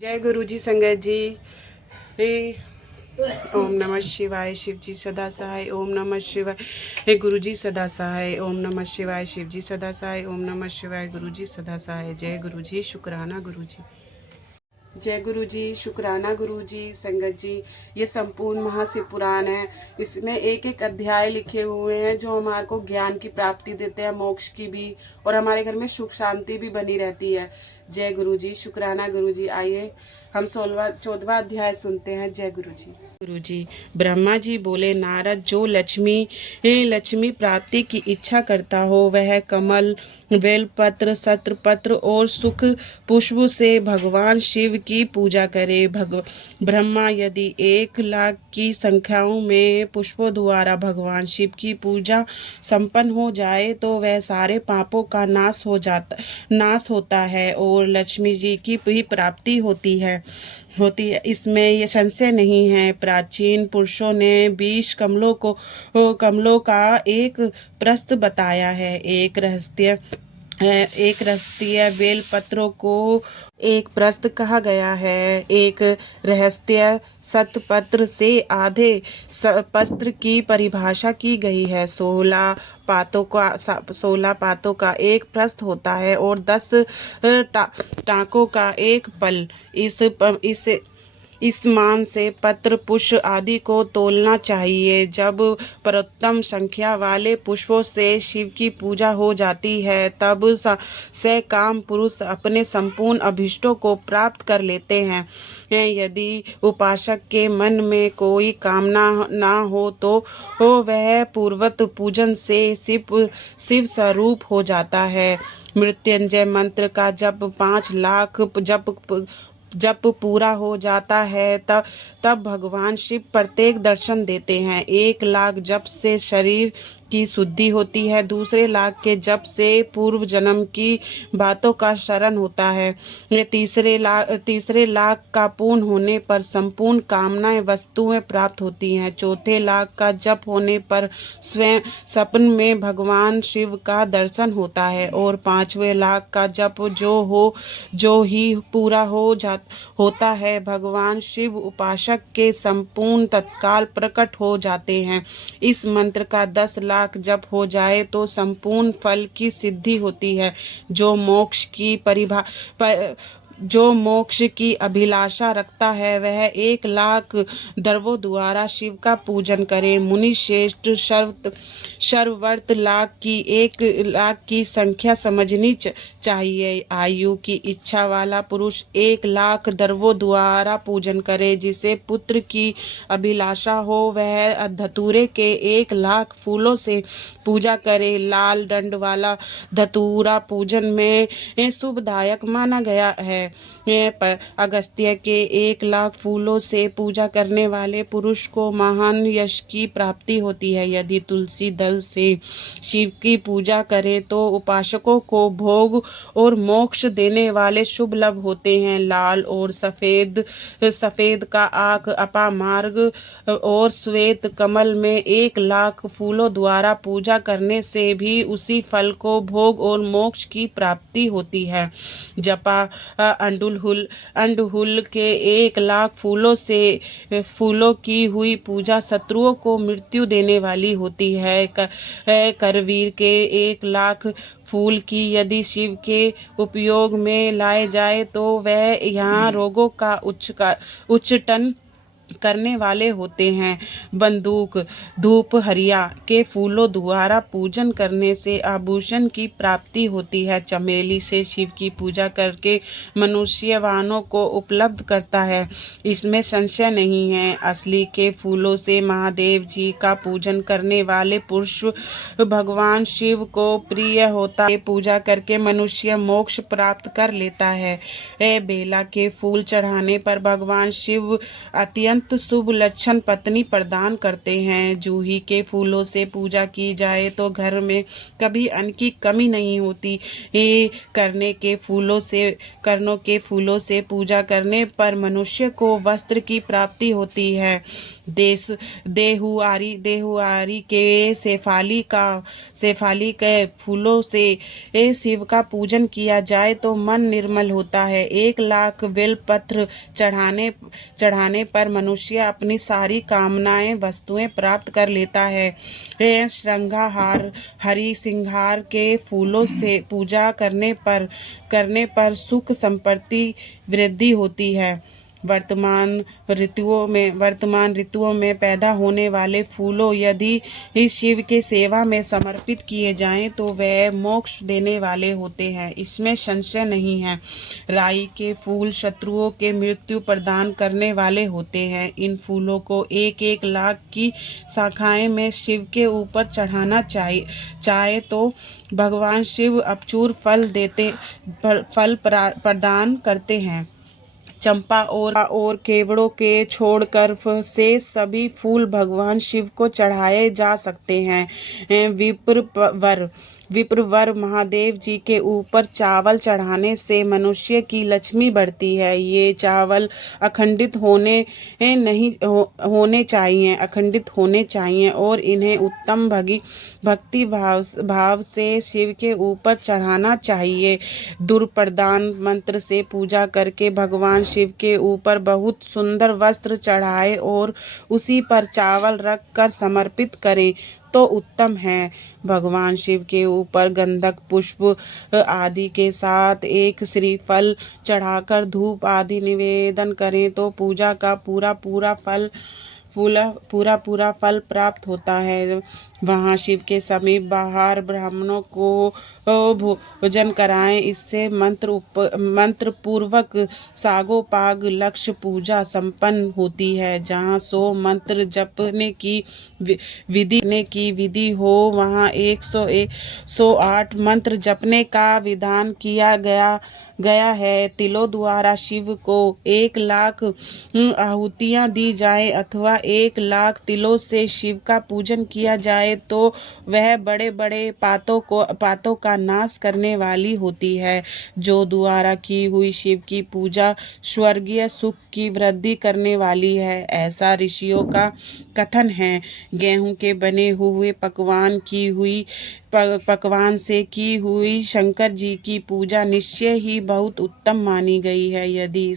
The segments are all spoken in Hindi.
जय गुरु जी संगत जी। ओम नमः शिवाय। शिव जी सदा सहाय। ओम नमः शिवाय। हे गुरु जी सदा सहाय। ओम नमः शिवाय। शिव जी सदा सहाय। ओम नमः शिवाय। गुरु जी सदा सहाय। जय गुरु जी। शुक्राना गुरु जी। जय गुरु जी। शुक्राना गुरु जी संगत जी। ये संपूर्ण महाशिव पुराण है। इसमें एक एक अध्याय लिखे हुए हैं जो हमारे को ज्ञान की प्राप्ति देते हैं, मोक्ष की भी, और हमारे घर में सुख शांति भी बनी रहती है। जय गुरु जी। शुक्राना गुरु जी। आइए हम 14वां अध्याय सुनते हैं। जय गुरु जी। गुरु जी। ब्रह्मा जी बोले, नारद, जो लक्ष्मी प्राप्ति की इच्छा करता हो वह कमल, बेलपत्र, सत्रपत्र और सुख पुष्प से भगवान शिव की पूजा करे। ब्रह्मा यदि 1,00,000 की संख्याओं में पुष्पों द्वारा भगवान शिव की पूजा संपन्न हो जाए तो वह सारे पापों का नाश होता है और लक्ष्मी जी की भी प्राप्ति होती है। इसमें ये संशय नहीं है। प्राचीन पुरुषों ने 20 कमलों का एक प्रस्त बताया है। एक रहस्तीय बेल पत्रों को एक प्रस्त कहा गया है। एक रहस्तीय सतपत्र से आधे पत्र की परिभाषा की गई है। 16 पातों का एक प्रस्त होता है और 10 टाकों का एक पल। इस मान से पत्र, पुष्प आदि को तोलना चाहिए। जब पर्वोत्तम संख्या वाले पुष्पों से शिव की पूजा हो जाती है तब से काम पुरुष अपने संपूर्ण अभीष्टों को प्राप्त कर लेते हैं। यदि उपासक के मन में कोई कामना ना हो तो वह पूर्वत पूजन से शिव स्वरूप हो जाता है। मृत्युंजय मंत्र का जप 5 लाख जब पूरा हो जाता है तब भगवान शिव प्रत्येक दर्शन देते हैं। 1,00,000 जप से शरीर की शुद्धि होती है। दूसरे लाख के जप से पूर्व जन्म की बातों का स्मरण होता है। ये तीसरे लाख का पूर्ण होने पर संपूर्ण कामनाएं वस्तुएं प्राप्त होती हैं। चौथे लाख का जप होने पर स्वयं सपन में भगवान शिव का दर्शन होता है और 5वें लाख का जप जो ही पूरा होता है भगवान शिव उपासक के संपूर्ण तत्काल प्रकट हो जाते हैं। इस मंत्र का 10 लाख जप हो जाए तो संपूर्ण फल की सिद्धि होती है। जो मोक्ष की अभिलाषा रखता है वह 1,00,000 द्रव्यों द्वारा शिव का पूजन करे। मुनि श्रेष्ठ सर्ववर्त 1,00,000 की संख्या समझनी चाहिए। आयु की इच्छा वाला पुरुष 1,00,000 द्रव्यों द्वारा पूजन करे। जिसे पुत्र की अभिलाषा हो वह धतूरे के 1,00,000 फूलों से पूजा करे। लाल डंड वाला धतूरा पूजन में शुभदायक माना गया है। अगस्त्य के 1,00,000 फूलों से पूजा करने वाले पुरुष को महान यश की प्राप्ति होती है। यदि तुलसी दल से शिव की पूजा करें तो उपासकों को भोग और मोक्ष देने वाले शुभ लाभ होते हैं। लाल और सफेद का आंख अपामार्ग और श्वेत कमल में 1,00,000 फूलों द्वारा पूजा करने से भी उसी फल को भोग और मोक्ष की प्राप्ति होती है। जपा अंडहुल के 1,00,000 फूलों की हुई पूजा शत्रुओं को मृत्यु देने वाली होती है। करवीर के 1,00,000 फूल की यदि शिव के उपयोग में लाए जाए तो वह यहाँ रोगों का उच्चाटन करने वाले होते हैं। बंदूक धूप हरिया के फूलों द्वारा पूजन करने से आभूषण की प्राप्ति होती है। चमेली से शिव की पूजा करके मनुष्य वाहनों को उपलब्ध करता है, इसमें संशय नहीं है। असली के फूलों से महादेव जी का पूजन करने वाले पुरुष भगवान शिव को प्रिय होता है। पूजा करके मनुष्य मोक्ष प्राप्त कर लेता है। बेला के फूल चढ़ाने पर भगवान शिव अत्यंत अत्यंत शुभ लक्षण पत्नी प्रदान करते हैं। जूही के फूलों से पूजा की जाए तो घर में कभी अन्न की कमी नहीं होती। कर्नों के फूलों से पूजा करने पर मनुष्य को वस्त्र की प्राप्ति होती है। देहुआरी के शेफाली के फूलों से शिव का पूजन किया जाए तो मन निर्मल होता है। 1 लाख बेलपत्र चढ़ाने पर मनुष्य अपनी सारी कामनाएं वस्तुएं प्राप्त कर लेता है। हरि सिंगार के फूलों से पूजा करने पर सुख संपत्ति वृद्धि होती है। वर्तमान ऋतुओं में पैदा होने वाले फूलों यदि शिव के सेवा में समर्पित किए जाएं तो वे मोक्ष देने वाले होते हैं, इसमें संशय नहीं है। राई के फूल शत्रुओं के मृत्यु प्रदान करने वाले होते हैं। इन फूलों को 1-1 लाख की शाखाएं में शिव के ऊपर चढ़ाना चाहे तो भगवान शिव अप्रचुर फल प्रदान करते हैं। चंपा और केवड़ों के छोड़कर से सभी फूल भगवान शिव को चढ़ाए जा सकते हैं। विप्रवर महादेव जी के ऊपर चावल चढ़ाने से मनुष्य की लक्ष्मी बढ़ती है। ये चावल अखंडित होने चाहिए और इन्हें उत्तम भक्ति भाव से शिव के ऊपर चढ़ाना चाहिए। दुर्प्रदान मंत्र से पूजा करके भगवान शिव के ऊपर बहुत सुंदर वस्त्र चढ़ाए और उसी पर चावल रख कर समर्पित करें तो उत्तम है। भगवान शिव के ऊपर गंधक पुष्प आदि के साथ एक श्रीफल चढ़ाकर धूप आदि निवेदन करें तो पूजा का पूरा फल प्राप्त होता है। वहाँ शिव के समीप बाहर ब्राह्मणों को भोजन कराएं। इससे मंत्र पूर्वक सागोपाग लक्ष्य पूजा संपन्न होती है। जहाँ 100 मंत्र जपने की विधि हो वहाँ 108 मंत्र जपने का विधान किया गया है। तिलों द्वारा शिव को 1 लाख आहुतियाँ दी जाए अथवा 1 लाख तिलों से शिव का पूजन किया जाए तो वह बड़े बड़े पातों का नाश करने वाली होती है। जो द्वारा की हुई शिव की पूजा स्वर्गीय सुख की वृद्धि करने वाली है, ऐसा ऋषियों का कथन है। गेहूं के बने हुए पकवान से की हुई शंकर जी की पूजा निश्चय ही बहुत उत्तम मानी गई है। यदि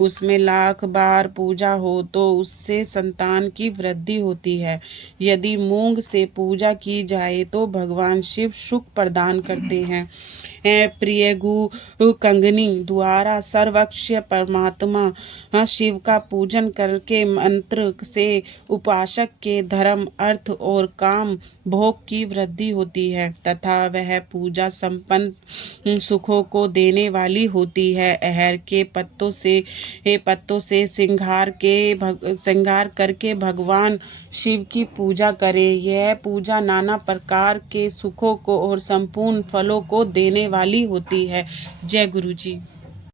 उसमें लाख बार पूजा हो तो उससे संतान की वृद्धि होती है। यदि मूंग से पूजा की जाए तो भगवान शिव सुख प्रदान करते हैं। प्रिय गुरु कंगनी द्वारा सर्वक्षय परमात्मा शिव का पूजन करके मंत्र से उपासक के धर्म अर्थ और काम भोग की वृद्धि होती है तथा वह पूजा संपन्न सुखों को देने वाली होती है। अहर के पत्तों से श्रृंगार करके भगवान शिव की पूजा करें। यह पूजा नाना प्रकार के सुखों को और संपूर्ण फलों को देने वाली होती है। जय गुरु जी।